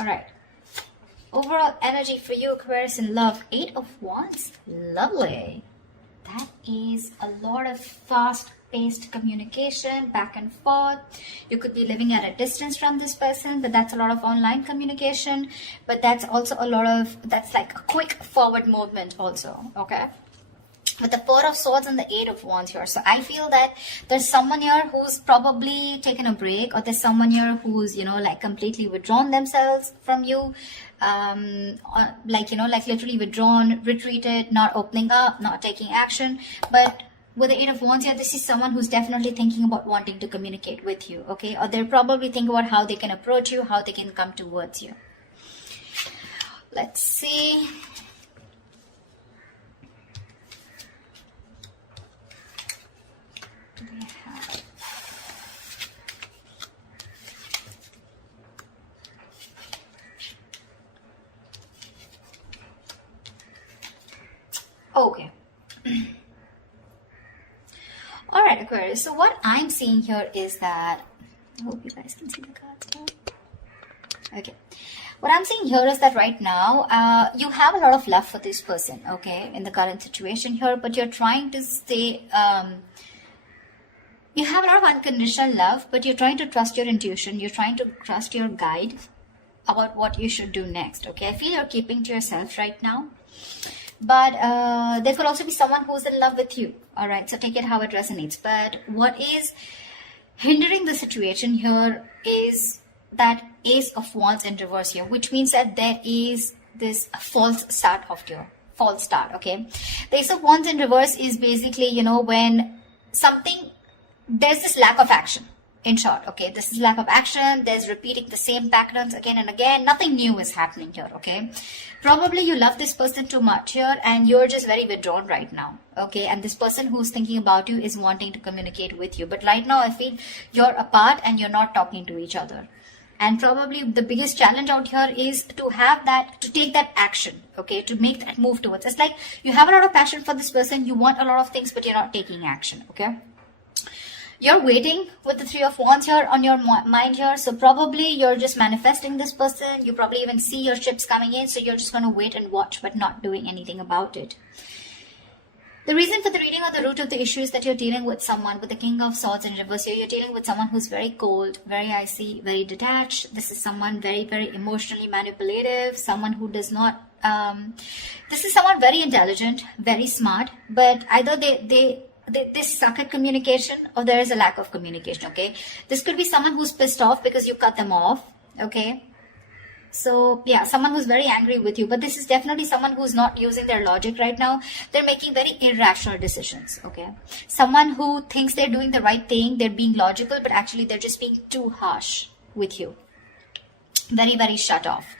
All right. Overall energy for you, Aquarius in love. 8 of Wands. Lovely. That is a lot of fast-paced communication, back and forth. You could be living at a distance from this person, but that's a lot of online communication. But that's also a lot of, that's like a quick forward movement also, okay? With the 4 of Swords and the 8 of Wands here. So I feel that there's someone here who's probably taken a break, or there's someone here who's, you know, like completely withdrawn themselves from you. Like, you know, like literally withdrawn, retreated, not opening up, not taking action. But with the 8 of Wands here, this is someone who's definitely thinking about wanting to communicate with you, okay? Or they're probably thinking about how they can approach you, how they can come towards you. Let's see. Okay. All right, Aquarius. So what I'm seeing here is that, I hope you guys can see the cards now. Okay. What I'm seeing here is that right now, you have a lot of love for this person, okay, in the current situation here, but you're trying to stay, you have a lot of unconditional love, but you're trying to trust your intuition. You're trying to trust your guide about what you should do next, okay? I feel you're keeping to yourself right now. But there could also be someone who's in love with you. All right, so take it how it resonates. But what is hindering the situation here is that Ace of Wands in reverse here, which means that there is this false start of your false start, okay? The Ace of Wands in reverse is basically, you know, when something, there's this lack of action. In short, okay, this is lack of action. There's repeating the same patterns again and again. Nothing new is happening here, okay? Probably you love this person too much here and you're just very withdrawn right now, okay? And this person who's thinking about you is wanting to communicate with you. But right now, I feel you're apart and you're not talking to each other. And probably the biggest challenge out here is to have that, to take that action, okay? To make that move towards. It's like you have a lot of passion for this person. You want a lot of things, but you're not taking action, okay? You're waiting with the 3 of Wands here on your mind here. So probably you're just manifesting this person. You probably even see your ships coming in. So you're just going to wait and watch, but not doing anything about it. The reason for the reading or the root of the issue is that you're dealing with someone with the King of Swords in reverse here. You're dealing with someone who's very cold, very icy, very detached. This is someone very, very emotionally manipulative. Someone who does not... this is someone very intelligent, very smart. But either they suck at communication or there is a lack of communication, okay? This could be someone who's pissed off because you cut them off, okay? So, yeah, someone who's very angry with you. But this is definitely someone who's not using their logic right now. They're making very irrational decisions, okay? Someone who thinks they're doing the right thing, they're being logical, but actually they're just being too harsh with you. Very, very shut off.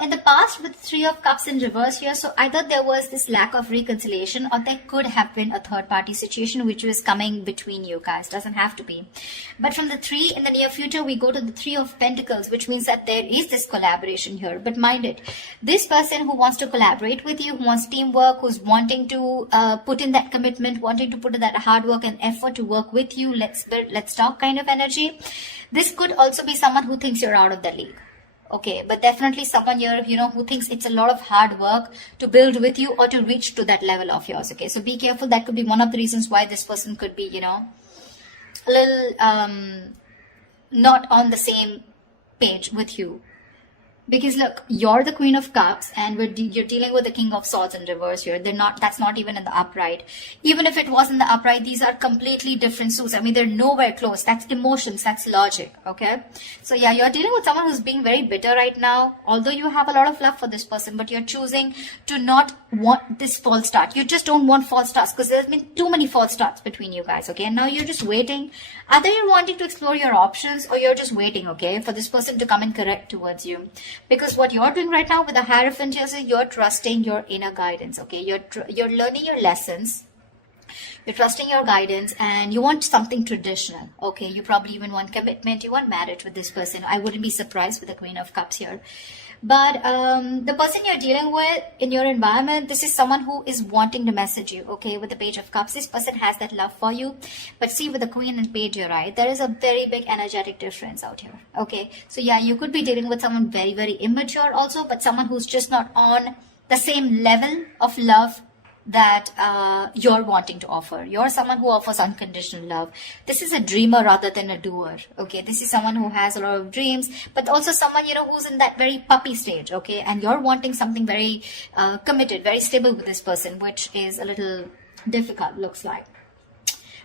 In the past with 3 of Cups in reverse here, so either there was this lack of reconciliation or there could have been a third party situation which was coming between you guys. Doesn't have to be. But from the 3 in the near future, we go to the 3 of Pentacles, which means that there is this collaboration here. But mind it, this person who wants to collaborate with you, who wants teamwork, who's wanting to put in that commitment, wanting to put in that hard work and effort to work with you, let's build, let's talk kind of energy. This could also be someone who thinks you're out of the league. Okay, but definitely someone here, you know, who thinks it's a lot of hard work to build with you or to reach to that level of yours. Okay, so be careful. That could be one of the reasons why this person could be, you know, a little not on the same page with you. Because look, you're the Queen of Cups and you're dealing with the King of Swords in reverse here. That's not even in the upright. Even if it was in the upright, these are completely different suits. I mean, they're nowhere close. That's emotions, that's logic, okay? So yeah, you're dealing with someone who's being very bitter right now. Although you have a lot of love for this person, but you're choosing to not want this false start. You just don't want false starts because there's been too many false starts between you guys, okay? And now you're just waiting. Either you're wanting to explore your options or you're just waiting, okay, for this person to come and correct towards you. Because what you're doing right now with the Hierophant is you're trusting your inner guidance, okay? You're learning your lessons You're trusting your guidance and you want something traditional. Okay, you probably even want commitment, you want marriage with this person. I wouldn't be surprised with the Queen of Cups here. But the person you're dealing with in your environment, this is someone who is wanting to message you. Okay, with the Page of Cups, this person has that love for you. But see, with the Queen and Page here, right, there is a very big energetic difference out here. Okay, so yeah, you could be dealing with someone very, very immature also, but someone who's just not on the same level of love that you're wanting to offer. You're someone who offers unconditional love. This is a dreamer rather than a doer. Okay, this is someone who has a lot of dreams, but also someone, you know, who's in that very puppy stage. Okay, and you're wanting something very committed, very stable with this person, which is a little difficult, looks like.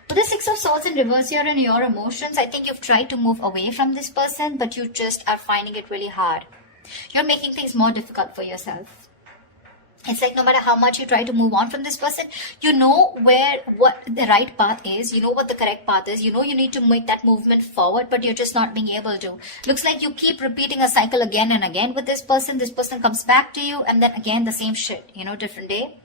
With the Six of Swords in reverse here and your emotions, I think you've tried to move away from this person, but you just are finding it really hard. You're making things more difficult for yourself. It's like no matter how much you try to move on from this person, you know what the right path is, you know what the correct path is, you know you need to make that movement forward, but you're just not being able to. Looks like you keep repeating a cycle again and again with this person comes back to you, and then again the same shit, you know, different day.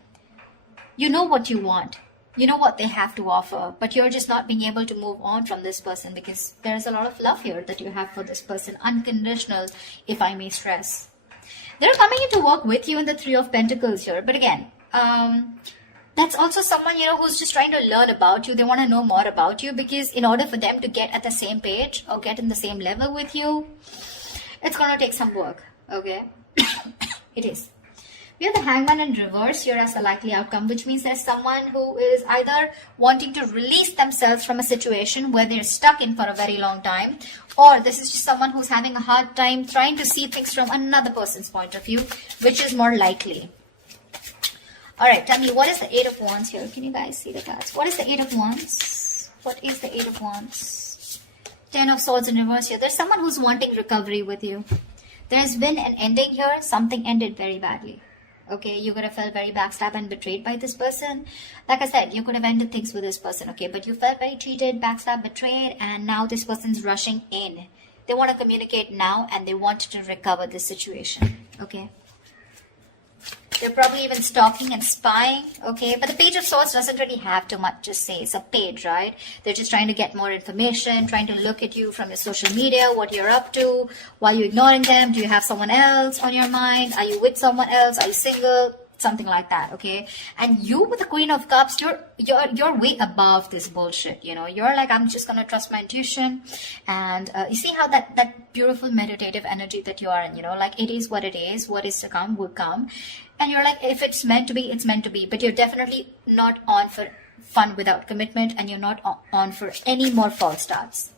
You know what you want, you know what they have to offer, but you're just not being able to move on from this person because there's a lot of love here that you have for this person, unconditional, if I may stress. They're coming in to work with you in the Three of Pentacles here. But again, that's also someone, you know, who's just trying to learn about you. They want to know more about you because in order for them to get at the same page or get in the same level with you, it's going to take some work. Okay? It is. We have the Hangman in reverse here as a likely outcome, which means there's someone who is either wanting to release themselves from a situation where they're stuck in for a very long time, or this is just someone who's having a hard time trying to see things from another person's point of view, which is more likely. Alright, tell me, what is the Eight of Wands here? Can you guys see the cards? What is the Eight of Wands? What is the Eight of Wands? Ten of Swords in reverse here. There's someone who's wanting recovery with you. There's been an ending here. Something ended very badly. Okay, you could have felt very backstabbed and betrayed by this person. Like I said, you could have ended things with this person, okay? But you felt very cheated, backstabbed, betrayed, and now this person's rushing in. They want to communicate now, and they want to recover this situation, okay? They're probably even stalking and spying, okay? But the Page of Swords doesn't really have too much to say. It's a page, right? They're just trying to get more information, trying to look at you from your social media, what you're up to, why you're ignoring them. Do you have someone else on your mind? Are you with someone else? Are you single? Something like that, okay? And you with the Queen of Cups, you're way above this bullshit, you know? You're like, I'm just gonna trust my intuition. And you see how that beautiful meditative energy that you are in, you know? Like, it is. What is to come will come. And you're like, if it's meant to be, it's meant to be. But you're definitely not on for fun without commitment, and you're not on for any more false starts.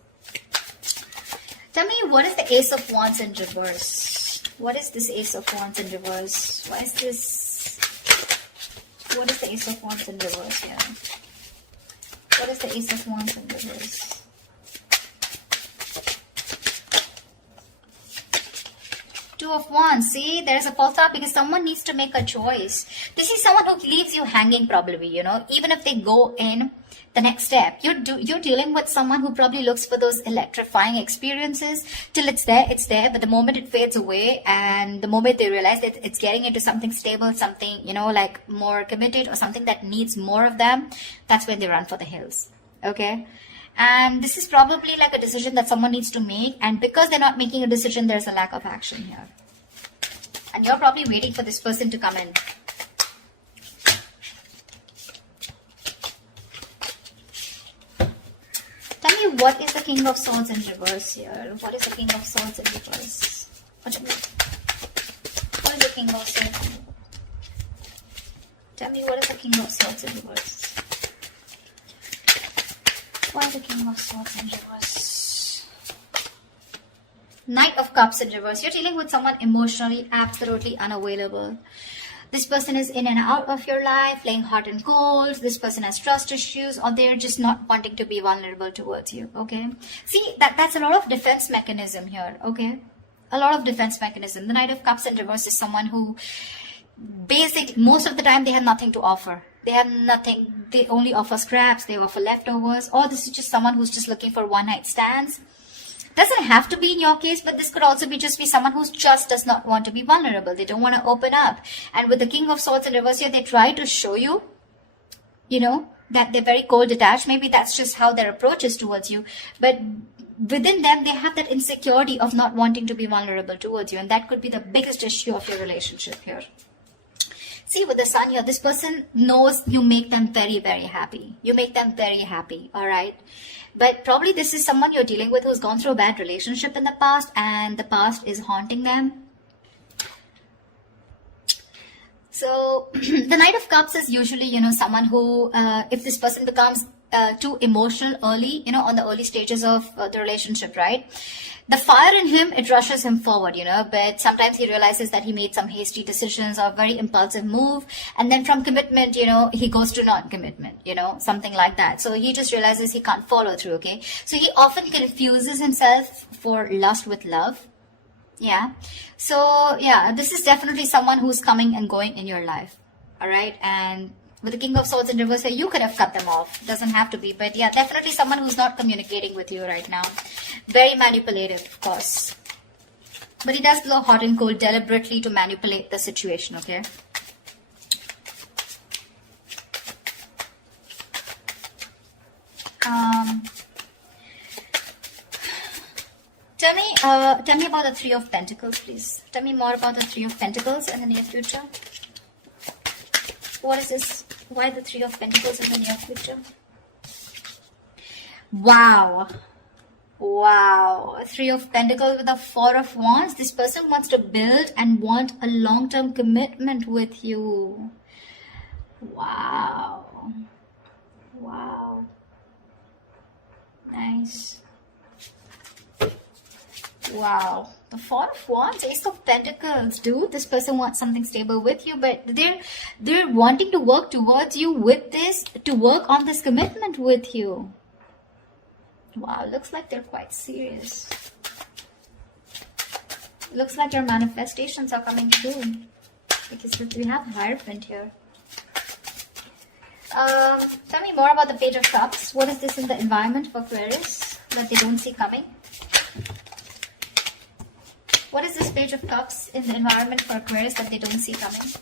Tell me, what is the Ace of Wands in reverse? What is this Ace of Wands in reverse? What is this? What is the Ace of Wands in reverse here? What is the Ace of Wands in reverse? Two of Wands. See, there's a false start because someone needs to make a choice. This is someone who leaves you hanging probably, you know, even if they go in the next step. You're dealing with someone who probably looks for those electrifying experiences till it's there, but the moment it fades away and the moment they realize that it's getting into something stable, something, you know, like more committed or something that needs more of them, that's when they run for the hills, okay? And this is probably like a decision that someone needs to make, and because they're not making a decision, there's a lack of action here. And you're probably waiting for this person to come in. Tell me, what is the King of Swords in reverse here? What is the King of Swords in reverse? What is the King of Swords in reverse? Tell me, what is the King of Swords in reverse? Why the King of Swords in reverse? Knight of Cups in reverse. You're dealing with someone emotionally absolutely unavailable. This person is in and out of your life, playing hot and cold. This person has trust issues, or they're just not wanting to be vulnerable towards you, okay? See, that's a lot of defense mechanism here, okay? A lot of defense mechanism. The Knight of Cups in reverse is someone who basically, most of the time, they have nothing to offer. They have nothing. They only offer scraps. They offer leftovers. Or this is just someone who's just looking for one-night stands. Doesn't have to be in your case, but this could also be just be someone who just does not want to be vulnerable. They don't want to open up. And with the King of Swords in reverse here, they try to show you, you know, that they're very cold detached. Maybe that's just how their approach is towards you. But within them, they have that insecurity of not wanting to be vulnerable towards you. And that could be the biggest issue of your relationship here. See, with the sun here, this person knows you make them very, very happy. You make them very happy, all right? But probably this is someone you're dealing with who's gone through a bad relationship in the past, and the past is haunting them. So the Knight of Cups is usually, you know, someone who, if this person becomes too emotional early, you know, on the early stages of the relationship, right? The fire in him, it rushes him forward, you know, but sometimes he realizes that he made some hasty decisions or very impulsive move. And then from commitment, you know, he goes to non-commitment, you know, something like that. So he just realizes he can't follow through, okay? So he often confuses himself for lust with love. Yeah. So, yeah, this is definitely someone who's coming and going in your life. All right. And with the King of Swords in reverse, you could have cut them off. Doesn't have to be. But yeah, definitely someone who's not communicating with you right now. Very manipulative, of course. But he does blow hot and cold deliberately to manipulate the situation, okay? Tell me about the Three of Pentacles, please. Tell me more about the Three of Pentacles in the near future. What is this? Why the Three of Pentacles in the near future? Wow. Wow. Three of Pentacles with the Four of Wands. This person wants to build and want a long-term commitment with you. Wow. Wow. Nice. Wow. The Four of Wands, Ace of Pentacles. Dude, this person wants something stable with you, but they're wanting to work towards you with this, to work on this commitment with you. Wow, looks like they're quite serious. Looks like your manifestations are coming true. Because we have Hierophant here. Tell me more about the Page of Cups. What is this in the environment for Aquarius that they don't see coming? What is this Page of Cups in the environment for Aquarius that they don't see coming?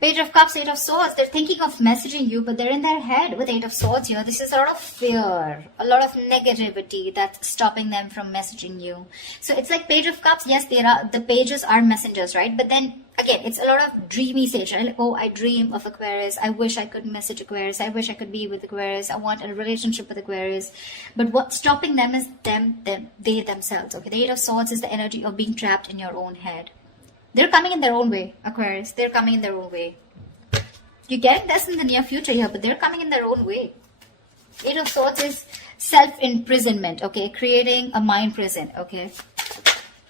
Page of Cups, Eight of Swords. They're thinking of messaging you, but they're in their head with Eight of Swords here. This is a lot of fear, a lot of negativity that's stopping them from messaging you. So it's like Page of Cups. Yes, the pages are messengers, right? But then again, it's a lot of dreamy stage, right? Like, oh, I dream of Aquarius. I wish I could message Aquarius. I wish I could be with Aquarius. I want a relationship with Aquarius. But what's stopping them is they themselves. Okay, the Eight of Swords is the energy of being trapped in your own head. They're coming in their own way, Aquarius. They're coming in their own way. You're getting this in the near future here, but they're coming in their own way. Eight of Swords is self-imprisonment, okay? Creating a mind prison, okay?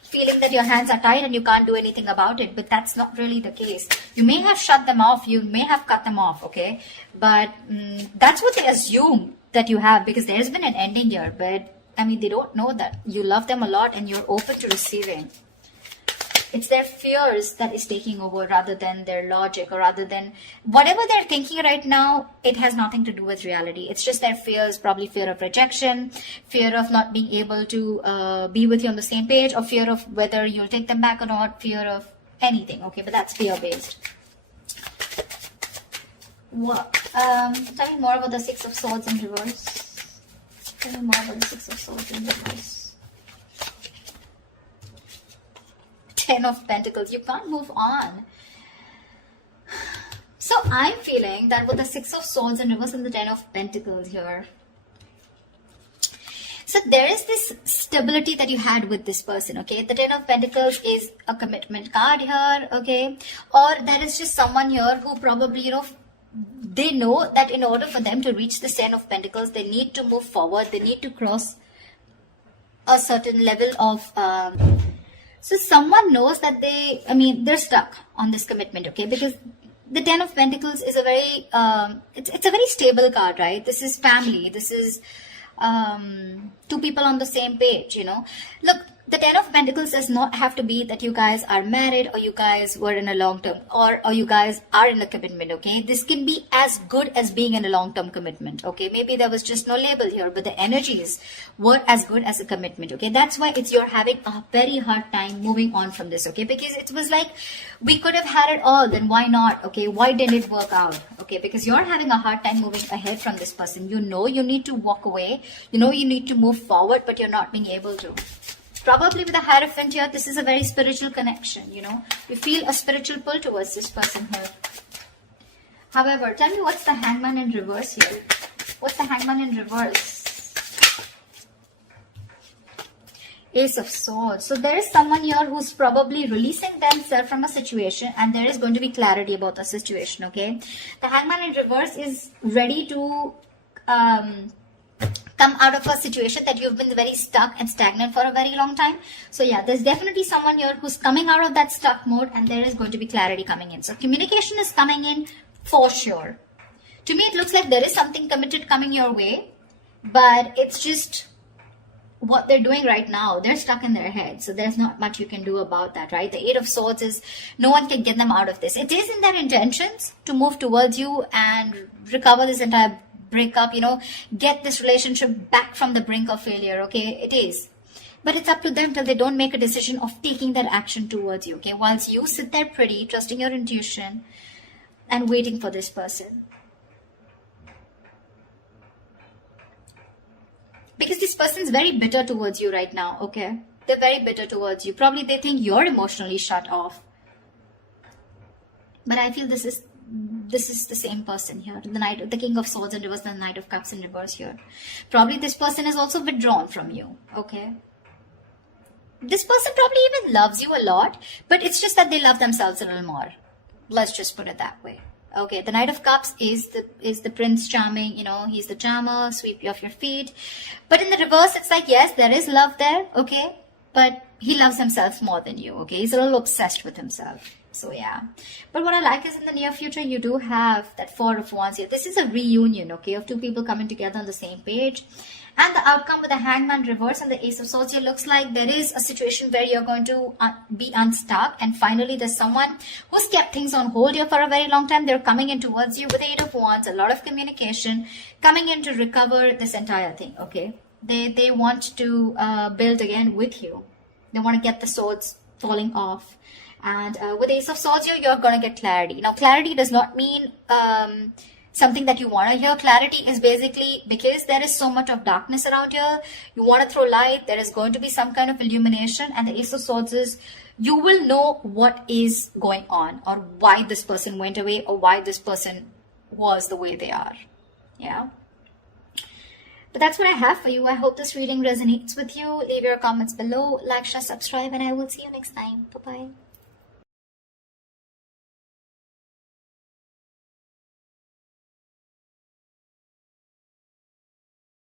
Feeling that your hands are tied and you can't do anything about it, but that's not really the case. You may have shut them off, you may have cut them off, okay? But that's what they assume that you have, because there's been an ending here, but I mean, they don't know that you love them a lot and you're open to receiving. It's their fears that is taking over rather than their logic, or rather than whatever they're thinking right now. It has nothing to do with reality. It's just their fears, probably fear of rejection, fear of not being able to be with you on the same page, or fear of whether you'll take them back or not, fear of anything. Okay, but that's fear-based. What? Tell me more about the Six of Swords in reverse. Tell me more about the Six of Swords in reverse. Ten of Pentacles. You can't move on. So I'm feeling that with the Six of Swords in reverse and the Ten of Pentacles here, so there is this stability that you had with this person, okay? The Ten of Pentacles is a commitment card here, okay? Or there is just someone here who probably, you know, they know that in order for them to reach the Ten of Pentacles, they need to move forward. They need to cross a certain level of... So someone knows that they're stuck on this commitment, okay? Because the Ten of Pentacles is a very, it's a very stable card, right? This is family. This is two people on the same page, you know? Look, The Ten of Pentacles does not have to be that you guys are married or you guys were in a long term or you guys are in a commitment, okay? This can be as good as being in a long-term commitment, okay? Maybe there was just no label here, but the energies were as good as a commitment, okay? That's why you're having a very hard time moving on from this, okay? Because it was like, we could have had it all, then why not, okay? Why didn't it work out, okay? Because you're having a hard time moving ahead from this person. You know you need to walk away. You know you need to move forward, but you're not being able to. Probably with a Hierophant here, this is a very spiritual connection, you know. You feel a spiritual pull towards this person here. However, tell me what's the Hangman in reverse here? What's the Hangman in reverse? Ace of Swords. So there is someone here who's probably releasing themselves from a situation and there is going to be clarity about the situation, okay? The Hangman in reverse is ready to come out of a situation that you've been very stuck and stagnant for a very long time. So yeah, there's definitely someone here who's coming out of that stuck mode and there is going to be clarity coming in. So communication is coming in for sure. To me, it looks like there is something committed coming your way, but it's just what they're doing right now. They're stuck in their head. So there's not much you can do about that, right? The Eight of Swords is no one can get them out of this. It is in their intentions to move towards you and recover this entire breakup, you know, get this relationship back from the brink of failure, okay? It is. But it's up to them till they don't make a decision of taking that action towards you, okay? Whilst you sit there pretty, trusting your intuition and waiting for this person. Because this person's very bitter towards you right now, okay? They're very bitter towards you. Probably they think you're emotionally shut off. But I feel this is the same person here. The King of Swords in reverse, the Knight of Cups in reverse here. Probably this person is also withdrawn from you, okay? This person probably even loves you a lot, but it's just that they love themselves a little more. Let's just put it that way. Okay, the Knight of Cups is the Prince Charming, you know, he's the charmer, sweep you off your feet. But in the reverse, it's like, yes, there is love there, okay? But he loves himself more than you, okay? He's a little obsessed with himself. So yeah, but what I like is in the near future, you do have that Four of Wands here. This is a reunion, okay, of two people coming together on the same page. And the outcome with the Hangman reverse and the Ace of Swords here looks like there is a situation where you're going to be unstuck. And finally, there's someone who's kept things on hold here for a very long time. They're coming in towards you with the Eight of Wands, a lot of communication, coming in to recover this entire thing, okay? They want to build again with you. They want to get the swords falling off. And with Ace of Swords here, you're going to get clarity. Now, clarity does not mean something that you want to hear. Clarity is basically because there is so much of darkness around here. You want to throw light. There is going to be some kind of illumination. And the Ace of Swords is you will know what is going on or why this person went away or why this person was the way they are. Yeah. But that's what I have for you. I hope this reading resonates with you. Leave your comments below, like, share, subscribe, and I will see you next time. Bye-bye.